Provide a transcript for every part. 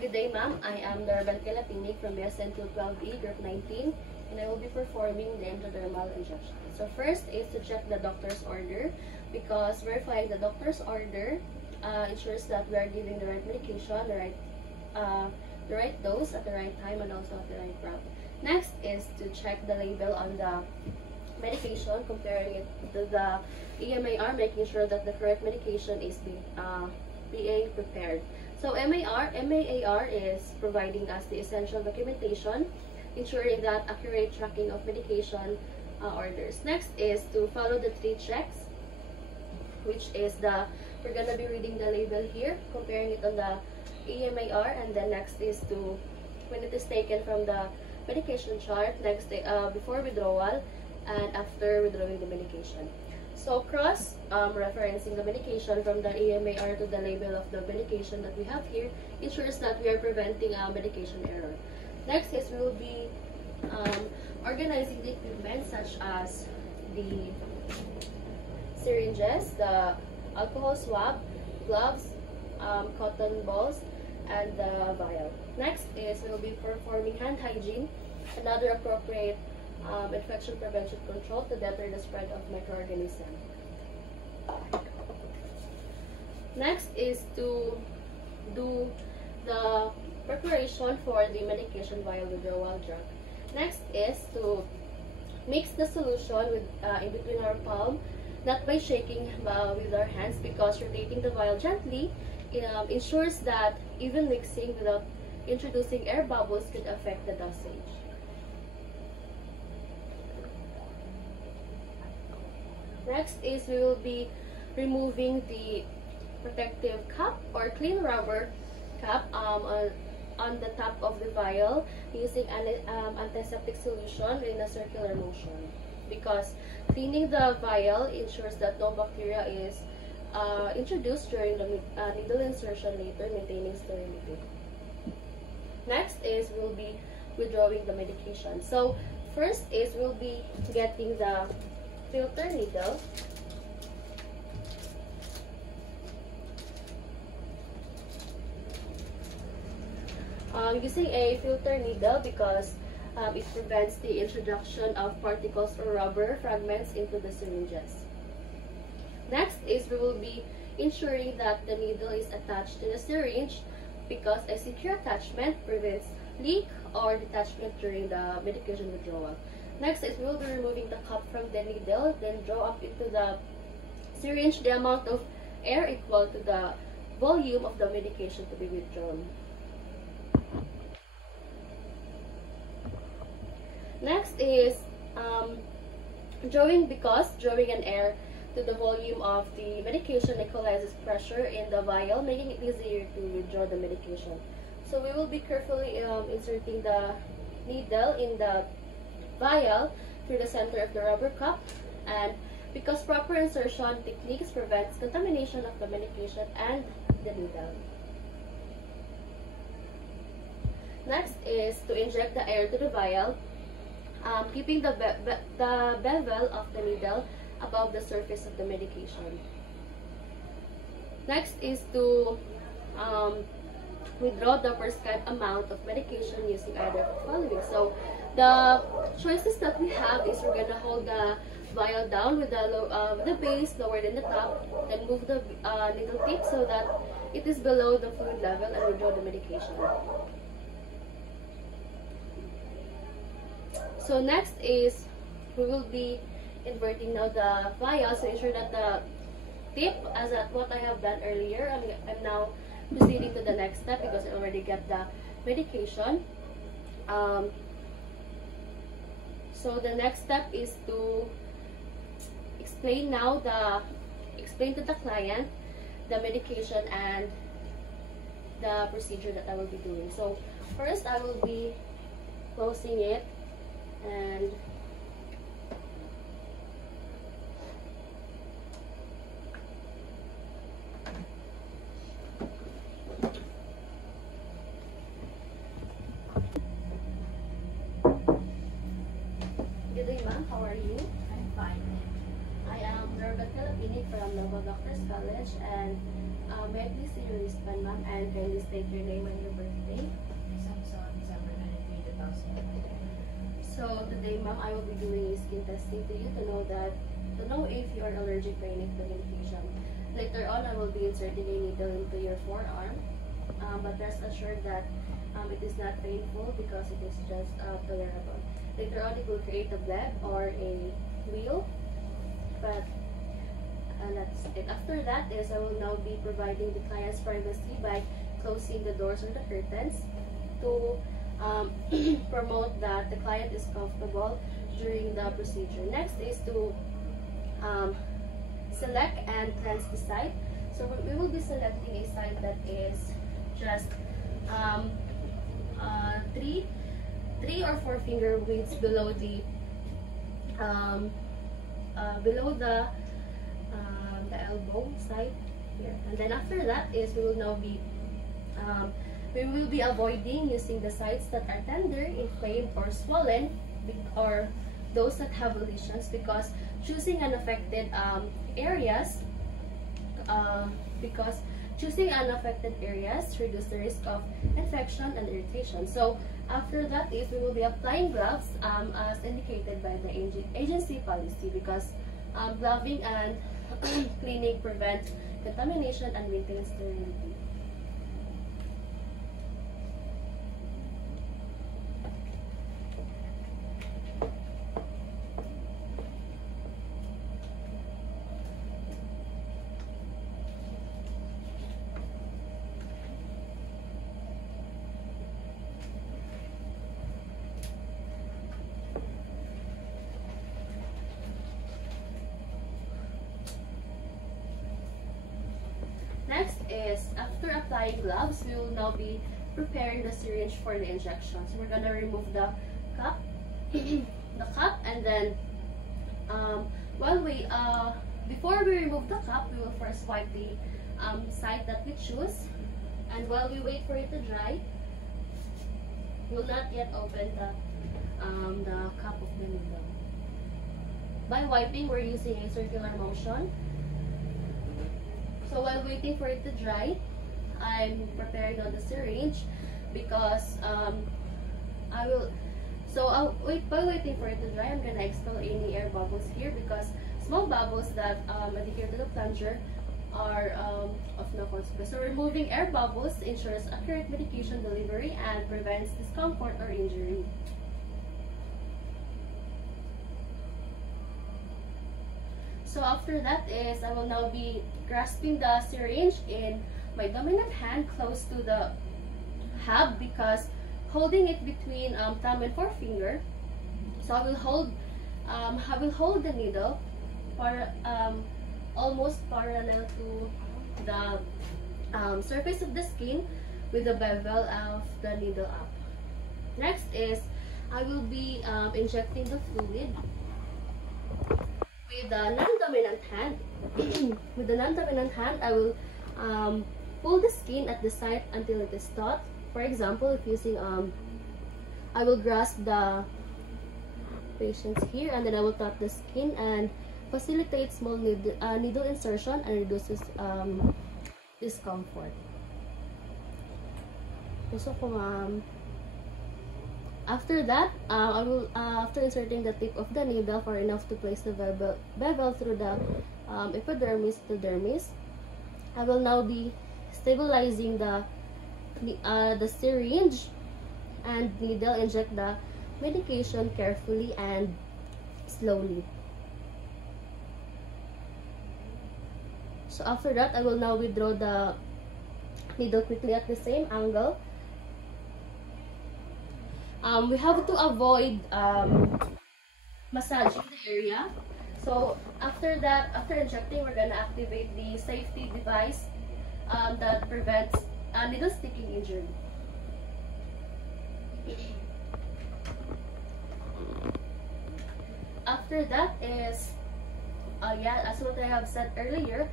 Good day, ma'am. I am Dorabel Kalapinig from BSN 212E, Group 19, and I will be performing the intradermal injection. So first is to check the doctor's order, because verifying the doctor's order ensures that we are giving the right medication, the right dose at the right time, and also at the right route. Next is to check the label on the medication, comparing it to the EMAR, making sure that the correct medication is being prepared. So MAR is providing us the essential documentation, ensuring that accurate tracking of medication orders. Next is to follow the 3 checks, which is we're gonna be reading the label here, comparing it on the EMAR, and then next is to, when it is taken from the medication chart, next before withdrawal and after withdrawing the medication. So referencing the medication from the EMAR to the label of the medication that we have here ensures that we are preventing medication error. Next is we will be organizing the equipment, such as the syringes, the alcohol swab, gloves, cotton balls, and the vial. Next is we will be performing hand hygiene and other appropriate infection prevention control to deter the spread of microorganisms. Next is to do the preparation for the medication vial withdrawal drug. Next is to mix the solution in between our palm, not by shaking with our hands, because rotating the vial gently ensures that even mixing without introducing air bubbles could affect the dosage. Next is we will be removing the protective cap or clean rubber cap on the top of the vial using antiseptic solution in a circular motion, because cleaning the vial ensures that no bacteria is introduced during the needle insertion later, maintaining sterility. Next is we'll be withdrawing the medication. So first is we'll be getting the filter needle. Using a filter needle because it prevents the introduction of particles or rubber fragments into the syringes. Next is we will be ensuring that the needle is attached to the syringe, because a secure attachment prevents leak or detachment during the medication withdrawal. Next is we will be removing the cap from the needle, then draw up into the syringe the amount of air equal to the volume of the medication to be withdrawn. Next is drawing, because drawing an air to the volume of the medication equalizes pressure in the vial, making it easier to withdraw the medication. So we will be carefully inserting the needle in the vial through the center of the rubber cup, and because proper insertion techniques prevents contamination of the medication and the needle. Next is to inject the air to the vial, keeping the bevel of the needle above the surface of the medication. Next is to withdraw the prescribed amount of medication using either of the following. So the choices that we have is we're gonna hold the vial down with the base lower than the top, then move the needle tip so that it is below the fluid level, and withdraw the medication. So next is we will be inverting now the vial, so ensure that the tip, as at what I have done earlier, I'm now proceeding to the next step because I already got the medication. So the next step is to explain to the client the medication and the procedure that I will be doing. So first I will be closing it, and good day, ma'am. How are you? I'm fine. I am Dorabel Kalapinig from Nova Doctors College, and may I please see your wristband, ma'am, and kindly state your name and your birthday? Samson, December 23, 2000. So today, ma'am, I will be doing a skin testing to you to know if you are allergic to any of the medication. Later on, I will be inserting a needle into your forearm, but rest assured that it is not painful because it is just tolerable. Later on, it will create a bleb or a wheal, but that's it. After that is I will now be providing the client's privacy by closing the doors or the curtains to promote that the client is comfortable during the procedure. Next is to select and cleanse the site. So we will be selecting a site that is just 3 or 4 finger widths below the elbow side here. And then after that is we will be avoiding using the sites that are tender, inflamed, or swollen, or those that have lesions, because choosing unaffected areas reduce the risk of infection and irritation. So after that is we will be applying gloves as indicated by the agency policy, because gloving and cleaning prevent contamination and maintain sterility. Next is, after applying gloves, we will now be preparing the syringe for the injection. So we're gonna remove the cup, and then before we remove the cup, we will first wipe the site that we choose, and while we wait for it to dry, we will not yet open the cup of the needle. By wiping, we're using a circular motion. So while waiting for it to dry, I'm preparing on the syringe because by waiting for it to dry, I'm gonna expel any air bubbles here, because small bubbles that adhere to the plunger are of no consequence. So removing air bubbles ensures accurate medication delivery and prevents discomfort or injury. So after that is, I will now be grasping the syringe in my dominant hand close to the hub, because holding it between thumb and forefinger. So I will hold the needle almost parallel to the surface of the skin with the bevel of the needle up. Next is I will be injecting the fluid with the non-dominant hand. With the non-dominant hand, I will pull the skin at the site until it is taut. For example, if using I will grasp the patient's here, and then I will taut the skin and facilitate small needle insertion and reduces discomfort. So after that, I will after inserting the tip of the needle far enough to place the bevel through the epidermis to dermis, I will now be stabilizing the syringe and needle. Inject the medication carefully and slowly. So after that, I will now withdraw the needle quickly at the same angle. We have to avoid massaging the area. So after that, after injecting, we're gonna activate the safety device that prevents needle sticking injury. After that is, as what I have said earlier,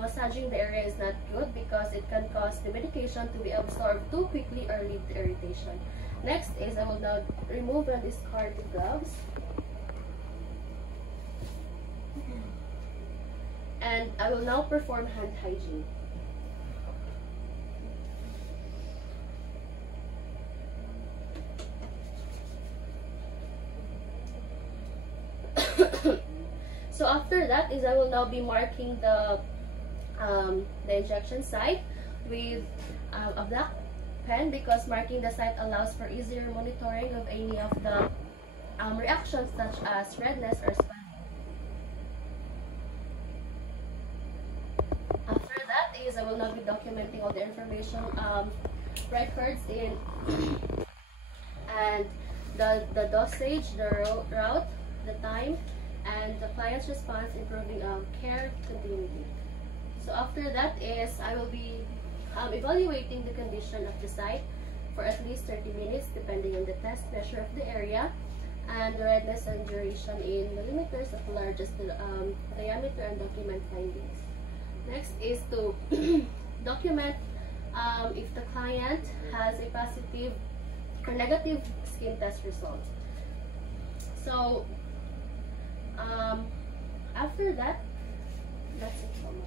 massaging the area is not good because it can cause the medication to be absorbed too quickly or lead to irritation. Next is, I will now remove and discard the gloves. And I will now perform hand hygiene. So after that is I will now be marking the injection site with a black pen, because marking the site allows for easier monitoring of any of the reactions such as redness or swelling. After that is I will now be documenting all the information records in and the dosage, the route, the time, and the client's response, improving care continuity. So after that is I will be evaluating the condition of the site for at least 30 minutes depending on the test measure of the area and the redness and duration in millimeters of largest diameter, and document findings. Next is to document if the client has a positive or negative skin test result. So after that, that's it for me.